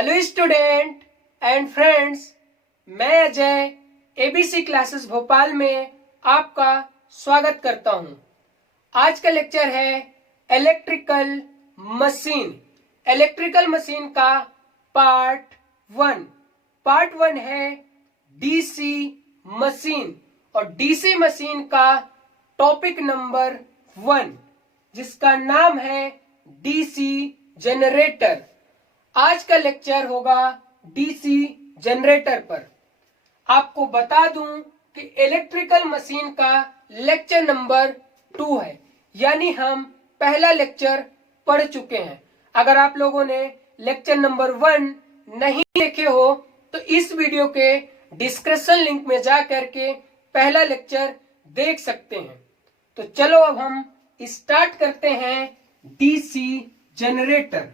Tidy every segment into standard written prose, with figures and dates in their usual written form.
Hello student and friends, मैं Ajay ABC classes Bhopal में आपका स्वागत करता हूं। आज का लेक्चर है इलेक्ट्रिकल मशीन। इलेक्ट्रिकल मशीन का पार्ट वन है डीसी मशीन और डीसी मशीन का टॉपिक नंबर 1 जिसका नाम है डीसी जनरेटर। आज का लेक्चर होगा डीसी जनरेटर पर। आपको बता दूं कि इलेक्ट्रिकल मशीन का लेक्चर नंबर 2 है, यानी हम पहला लेक्चर पढ़ चुके हैं। अगर आप लोगों ने लेक्चर नंबर 1 नहीं देखे हो तो इस वीडियो के डिस्क्रिप्शन लिंक में जा करके पहला लेक्चर देख सकते हैं। तो चलो अब हम स्टार्ट करते हैं डीसी जनरेटर।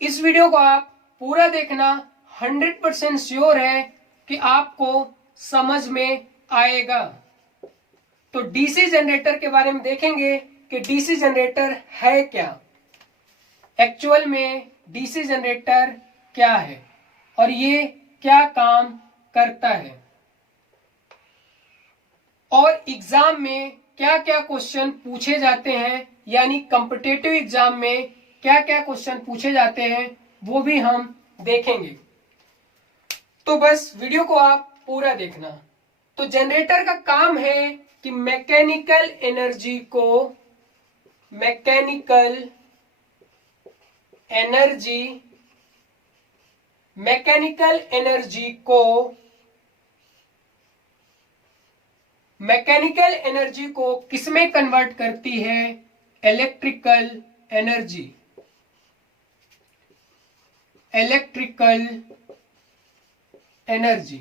इस वीडियो को आप पूरा देखना, 100% श्योर है कि आपको समझ में आएगा। तो डीसी जनरेटर के बारे में देखेंगे कि डीसी जनरेटर है क्या, एक्चुअल में डीसी जनरेटर क्या है और ये क्या काम करता है और एग्जाम में क्या क्या क्वेश्चन पूछे जाते हैं, यानी कॉम्पिटिटिव एग्जाम में क्या क्या क्वेश्चन पूछे जाते हैं वो भी हम देखेंगे। तो बस वीडियो को आप पूरा देखना। तो जनरेटर का काम है कि मैकेनिकल एनर्जी को किसमें कन्वर्ट करती है? Electrical energy.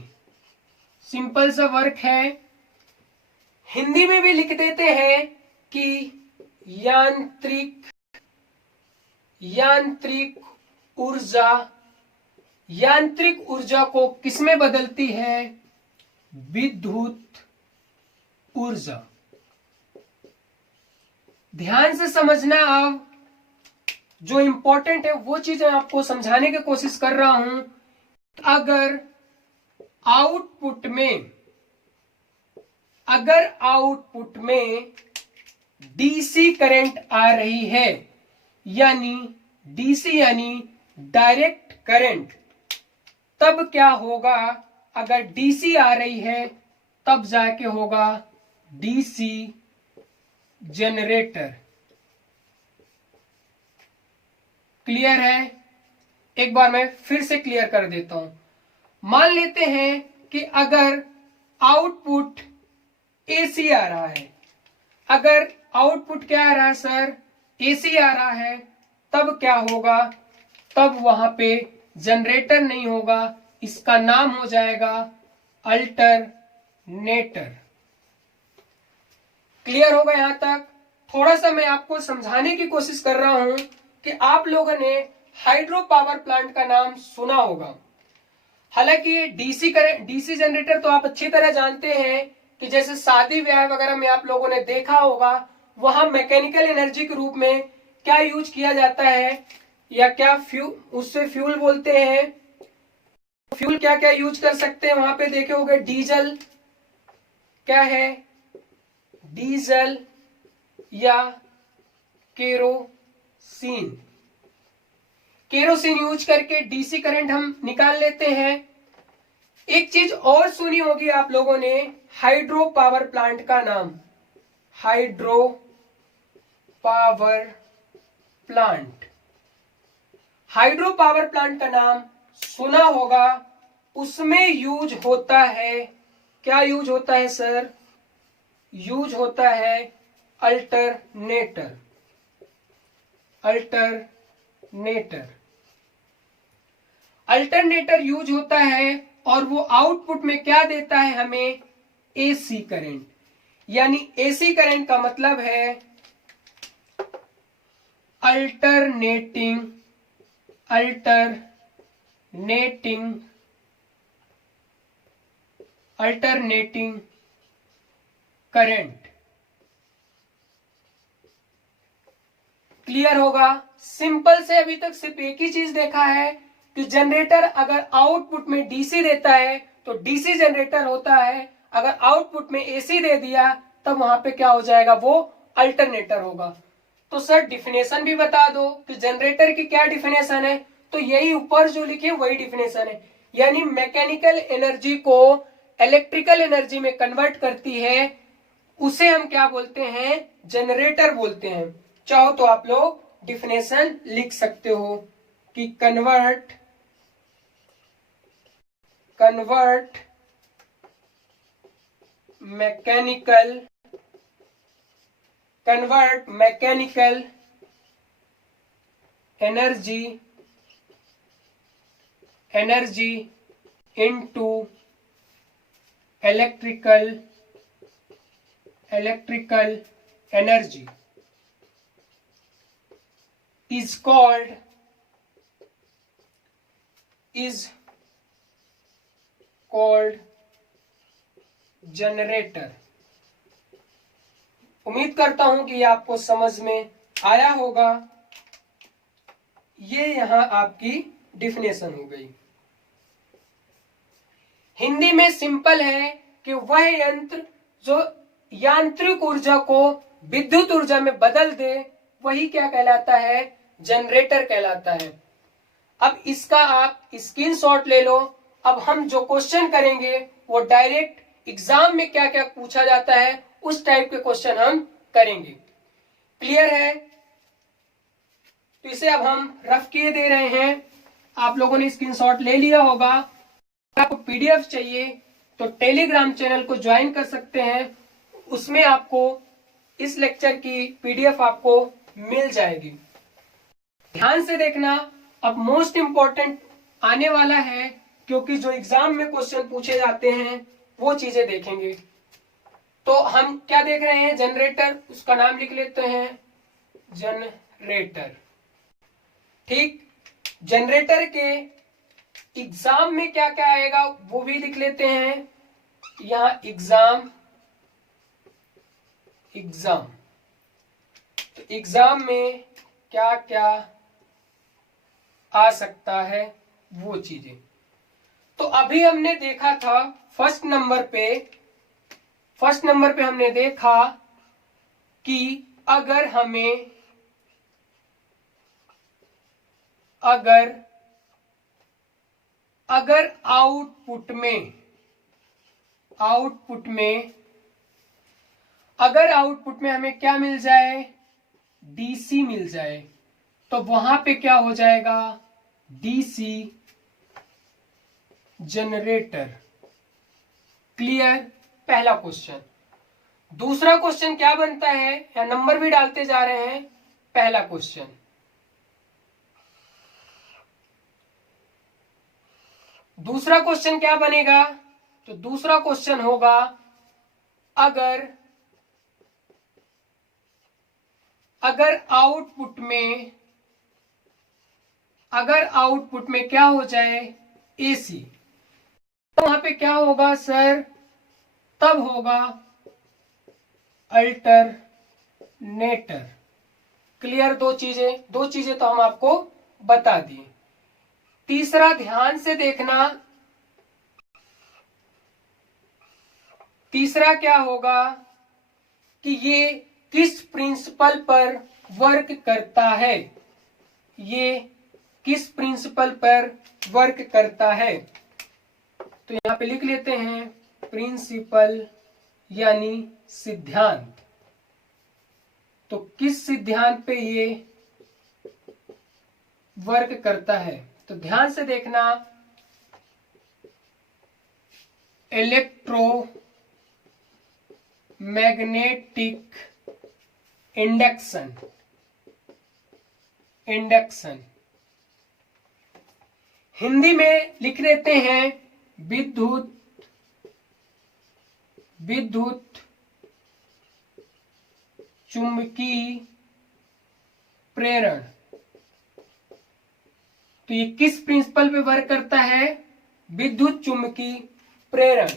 सिंपल सा वर्क है। हिंदी में भी लिख देते हैं कि यांत्रिक ऊर्जा को किसमें बदलती है? विद्युत ऊर्जा। ध्यान से समझना। अब जो इंपॉर्टेंट है वो चीजें आपको समझाने की कोशिश कर रहा हूं। अगर आउटपुट में डीसी करंट आ रही है, यानी डीसी यानी डायरेक्ट करंट, तब क्या होगा? अगर डीसी आ रही है तब जाके होगा डीसी जनरेटर। क्लियर है? एक बार मैं फिर से क्लियर कर देता हूं। मान लेते हैं कि अगर आउटपुट एसी आ रहा है, अगर आउटपुट क्या आ रहा है सर? एसी आ रहा है, तब क्या होगा? तब वहां पे जनरेटर नहीं होगा, इसका नाम हो जाएगा अल्टरनेटर। क्लियर होगा यहां तक? थोड़ा सा मैं आपको समझाने की कोशिश कर रहा हूं कि आप लोगों ने हाइड्रो पावर प्लांट का नाम सुना होगा। हालांकि डीसी जनरेटर तो आप अच्छी तरह जानते हैं कि जैसे शादी ब्याह वगैरह में आप लोगों ने देखा होगा, वहां मैकेनिकल एनर्जी के रूप में क्या यूज किया जाता है, या क्या उससे फ्यूल बोलते हैं। फ्यूल क्या क्या यूज कर सकते हैं वहां पे देखे होंगे। डीजल क्या है? डीजल या केरोसिन यूज करके डीसी करंट हम निकाल लेते हैं। एक चीज और सुनी होगी आप लोगों ने, हाइड्रो पावर प्लांट का नाम। हाइड्रो पावर प्लांट का नाम सुना होगा। उसमें यूज होता है, क्या यूज होता है सर? यूज होता है अल्टरनेटर यूज होता है, और वो आउटपुट में क्या देता है हमें? AC current. यानी एसी करंट का मतलब है अल्टरनेटिंग करंट। क्लियर होगा? सिंपल से अभी तक सिर्फ एक ही चीज देखा है कि जनरेटर अगर आउटपुट में डीसी देता है तो डीसी जनरेटर होता है, अगर आउटपुट में एसी दे दिया तब वहां पे क्या हो जाएगा, वो अल्टरनेटर होगा। तो सर डिफिनेशन भी बता दो कि जनरेटर की क्या डिफिनेशन है। तो यही ऊपर जो लिखे वही डिफिनेशन है, यानी मैकेनिकल एनर्जी को इलेक्ट्रिकल एनर्जी में कन्वर्ट करती है, उसे हम क्या बोलते हैं, जनरेटर बोलते हैं। चाहो तो आप लोग डिफिनेशन लिख सकते हो कि convert mechanical energy into electrical energy is called generator. उम्मीद करता हूं कि आपको समझ में आया होगा। ये यहां आपकी डिफिनेशन हो गई। हिंदी में सिंपल है कि वह यंत्र जो यांत्रिक ऊर्जा को विद्युत ऊर्जा में बदल दे वही क्या कहलाता है, जनरेटर कहलाता है। अब इसका आप स्क्रीनशॉट ले लो। अब हम जो क्वेश्चन करेंगे वो डायरेक्ट एग्जाम में क्या क्या पूछा जाता है उस टाइप के क्वेश्चन हम करेंगे। क्लियर है? तो इसे अब हम रफ किए दे रहे हैं, आप लोगों ने स्क्रीनशॉट ले लिया होगा। आपको पीडीएफ चाहिए तो टेलीग्राम चैनल को ज्वाइन कर सकते हैं, उसमें आपको इस लेक्चर की पीडीएफ आपको मिल जाएगी। ध्यान से देखना, अब मोस्ट इंपॉर्टेंट आने वाला है, क्योंकि जो एग्जाम में क्वेश्चन पूछे जाते हैं वो चीजें देखेंगे। तो हम क्या देख रहे हैं, जनरेटर, उसका नाम लिख लेते हैं जनरेटर। ठीक, जनरेटर के एग्जाम में क्या क्या आएगा वो भी लिख लेते हैं। यहां एग्जाम तो एग्जाम में क्या क्या आ सकता है वो चीजें। तो अभी हमने देखा था फर्स्ट नंबर पे हमने देखा कि अगर आउटपुट में हमें क्या मिल जाए, डीसी मिल जाए, तो वहां पे क्या हो जाएगा, डीसी जनरेटर। क्लियर? पहला क्वेश्चन। दूसरा क्वेश्चन क्या बनता है, या नंबर भी डालते जा रहे हैं। पहला क्वेश्चन, दूसरा क्वेश्चन क्या बनेगा, तो दूसरा क्वेश्चन होगा अगर आउटपुट में क्या हो जाए, एसी, तो वहां पे क्या होगा सर, तब होगा अल्टरनेटर। क्लियर? दो चीजें तो हम आपको बता दिए। तीसरा ध्यान से देखना, तीसरा क्या होगा कि ये किस प्रिंसिपल पर वर्क करता है, ये किस प्रिंसिपल पर वर्क करता है। तो यहां पे लिख लेते हैं प्रिंसिपल यानी सिद्धांत। तो किस सिद्धांत पे ये वर्क करता है, तो ध्यान से देखना, इलेक्ट्रोमैग्नेटिक इंडक्शन। हिंदी में लिख लेते हैं विद्युत चुंबकीय प्रेरण। तो ये किस प्रिंसिपल पे वर्क करता है, विद्युत चुंबकीय प्रेरण।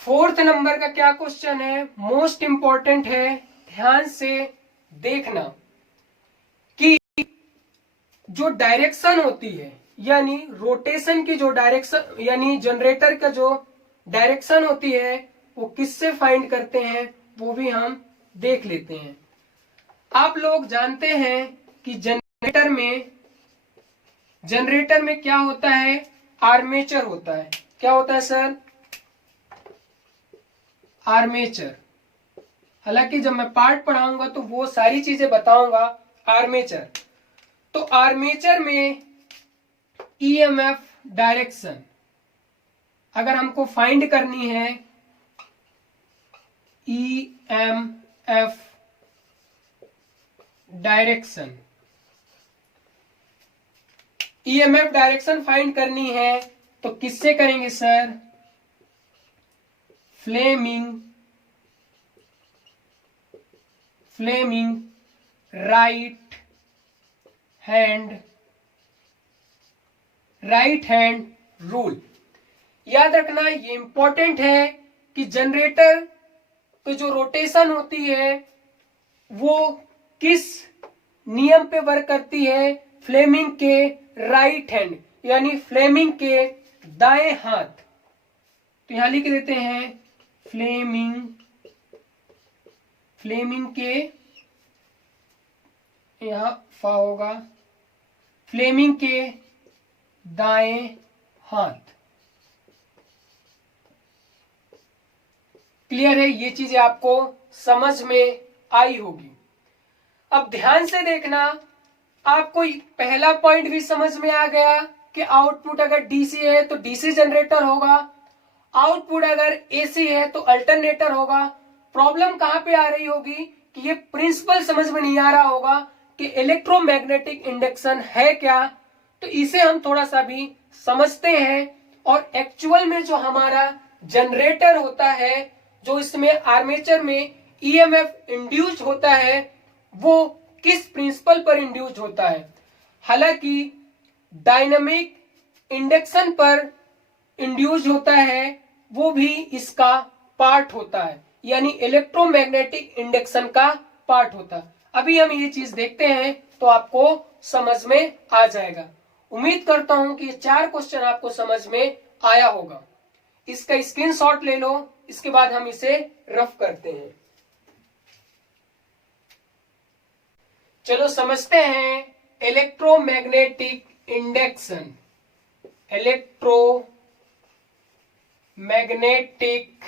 फोर्थ नंबर का क्या क्वेश्चन है, मोस्ट इंपॉर्टेंट है, ध्यान से देखना कि जो डायरेक्शन होती है, यानी रोटेशन की जो डायरेक्शन, यानी जनरेटर का जो डायरेक्शन होती है वो किससे फाइंड करते हैं वो भी हम देख लेते हैं। आप लोग जानते हैं कि जनरेटर में क्या होता है, आर्मेचर होता है। क्या होता है सर? आर्मेचर। हालांकि जब मैं पार्ट पढ़ाऊंगा तो वो सारी चीजें बताऊंगा। आर्मेचर, तो आर्मेचर में ईएमएफ डायरेक्शन अगर हमको फाइंड करनी है, EMF direction, EMF direction find करनी है तो किससे करेंगे sir? Fleming right hand rule. याद रखना, ये इंपॉर्टेंट है कि जनरेटर की जो रोटेशन होती है वो किस नियम पे वर्क करती है? फ्लेमिंग के राइट हैंड, यानी फ्लेमिंग के दाएं हाथ। तो यहां लिख देते हैं फ्लेमिंग के, यहां फा होगा, फ्लेमिंग के दाएं हाथ। क्लियर है? ये चीजें आपको समझ में आई होगी। अब ध्यान से देखना, आपको पहला पॉइंट भी समझ में आ गया कि आउटपुट अगर डीसी है तो डीसी जनरेटर होगा, आउटपुट अगर एसी है तो अल्टरनेटर होगा। प्रॉब्लम कहां पे आ रही होगी कि ये प्रिंसिपल समझ में नहीं आ रहा होगा कि इलेक्ट्रोमैग्नेटिक इंडक्शन है क्या। तो इसे हम थोड़ा सा भी समझते हैं और एक्चुअल में जो हमारा जनरेटर होता है, जो इसमें आर्मेचर में ईएमएफ इंड्यूस्ड होता है, वो किस प्रिंसिपल पर इंड्यूस्ड होता है? हालांकि डायनामिक इंडक्शन पर इंड्यूस्ड होता है, वो भी इसका पार्ट होता है, यानी इलेक्ट्रोमैग्नेटिक इंडक्शन का पार्ट होता है। अभी हम ये चीज देखते हैं तो आपको समझ में आ जाएगा। उम्मीद करता हूं कि ये 4 क्वेश्चन आपको समझ में आया होगा। इसका स्क्रीनशॉट ले लो, इसके बाद हम इसे रफ करते हैं। चलो समझते हैं electromagnetic induction. Electromagnetic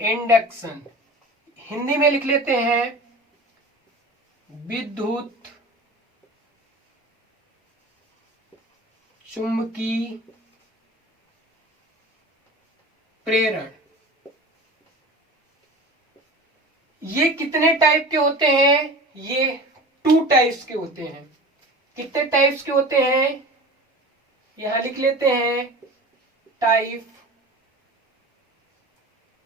induction Hindi में लिख लेते हैं विद्युत चुंबकीय प्रेरण। ये कितने टाइप के होते हैं? ये 2 टाइप्स के होते हैं। कितने टाइप्स के होते हैं? यहां लिख लेते हैं टाइप।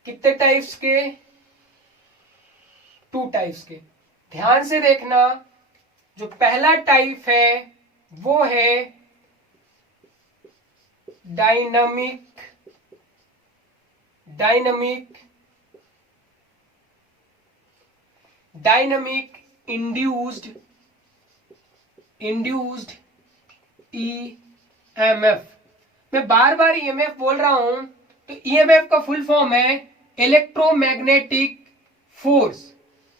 कितने टाइप्स के? 2 टाइप्स के। ध्यान से देखना, जो पहला टाइप है वो है डायनामिक इंड्यूस्ड ईएमएफ। मैं बार बार ईएमएफ बोल रहा हूं, तो ईएमएफ का फुल फॉर्म है इलेक्ट्रोमैग्नेटिक फोर्स।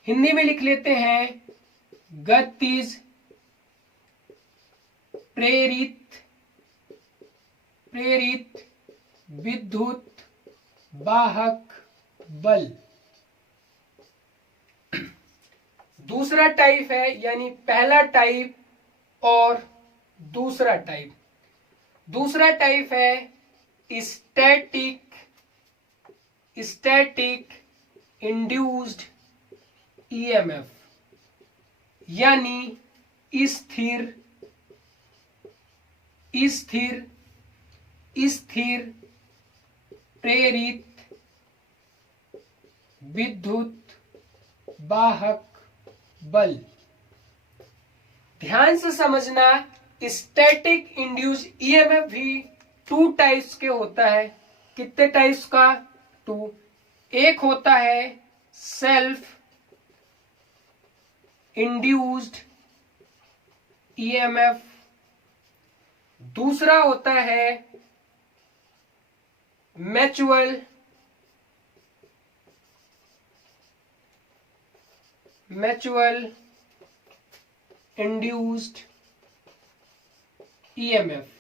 हिंदी में लिख लेते हैं गतिज प्रेरित विद्युत वाहक बल। दूसरा टाइप है, यानी पहला टाइप और दूसरा टाइप। दूसरा टाइप है स्टैटिक इंड्यूस्ड ईएमएफ, यानी स्थिर प्रेरित विद्युत वाहक बल। ध्यान से समझना, स्टैटिक इंड्यूस ईएमएफ भी 2 टाइप्स के होता है। कितने टाइप्स का? 2। एक होता है सेल्फ इंड्यूस्ड ईएमएफ। दूसरा होता है म्यूचुअल इंड्यूस्ड ईएमएफ।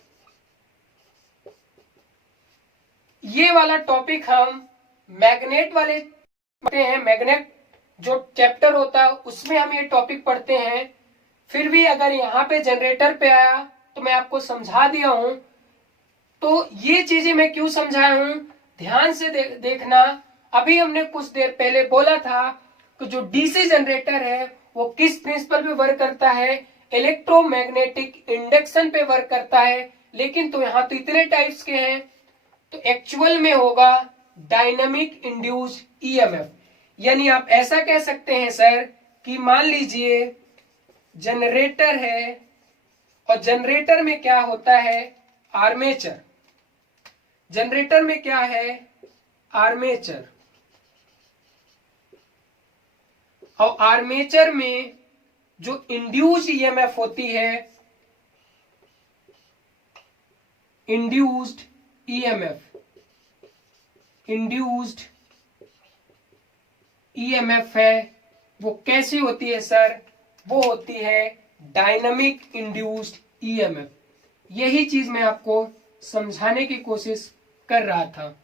ये वाला टॉपिक हम मैग्नेट वाले पढ़ते हैं, मैग्नेट जो चैप्टर होता है उसमें हम ये टॉपिक पढ़ते हैं। फिर भी अगर यहाँ पे जनरेटर पे आया तो मैं आपको समझा दिया हूं। तो ये चीजें मैं क्यों समझाया हूं, ध्यान से देखना। अभी हमने कुछ देर पहले बोला था कि जो डीसी जनरेटर है वो किस प्रिंसिपल पे वर्क करता है, इलेक्ट्रोमैग्नेटिक इंडक्शन पे वर्क करता है। लेकिन तो यहाँ तो इतने टाइप्स के हैं, तो एक्चुअल में होगा डायनामिक इंड्यूस्ड ईएमएफ। यानी आप ऐसा कह सकते हैं सर कि मान लीजिए जनरेटर है और जनरेटर में क्या होता है, आर्मेचर। जनरेटर में क्या है, आर्मेचर। और आर्मेचर में जो इंड्यूस्ड ईएमएफ होती है, इंड्यूस्ड ईएमएफ है, वो कैसी होती है सर, वो होती है डायनामिक इंड्यूस्ड ईएमएफ। यही चीज मैं आपको समझाने की कोशिश कर रहा था।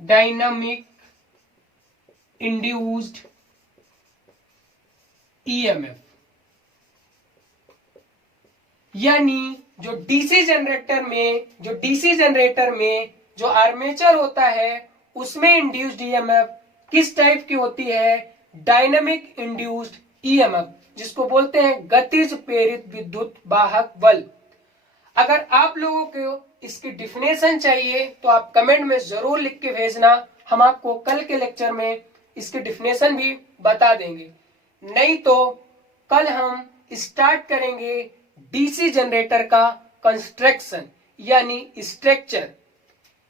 डायनामिक इंड्यूस्ड ईएमएफ यानी जो डीसी जनरेटर में जो आर्मेचर होता है उसमें इंड्यूस्ड ईएमएफ किस टाइप की होती है, डायनामिक इंड्यूस्ड ईएमएफ, जिसको बोलते हैं गतिज प्रेरित विद्युत वाहक बल। अगर आप लोगों को इसकी डिफिनेशन चाहिए तो आप कमेंट में जरूर लिख के भेजना, हम आपको कल के लेक्चर में इसकी डिफिनेशन भी बता देंगे। नहीं तो कल हम स्टार्ट करेंगे डीसी जनरेटर का कंस्ट्रक्शन यानी स्ट्रक्चर,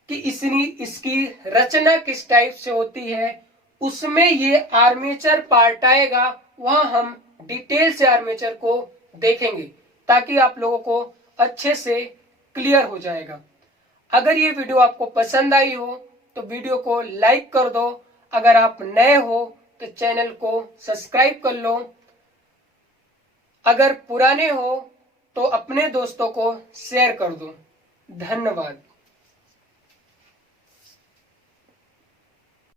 कि इसकी रचना किस टाइप से होती है, उसमें ये आर्मेचर पार्ट आएगा। वहां हम डिटेल से आर्मेचर को देखेंगे ताकि आप लोगों को अच्छे से क्लियर हो जाएगा। अगर ये वीडियो आपको पसंद आई हो तो वीडियो को लाइक कर दो। अगर आप नए हो तो चैनल को सब्सक्राइब कर लो। अगर पुराने हो तो अपने दोस्तों को शेयर कर दो। धन्यवाद।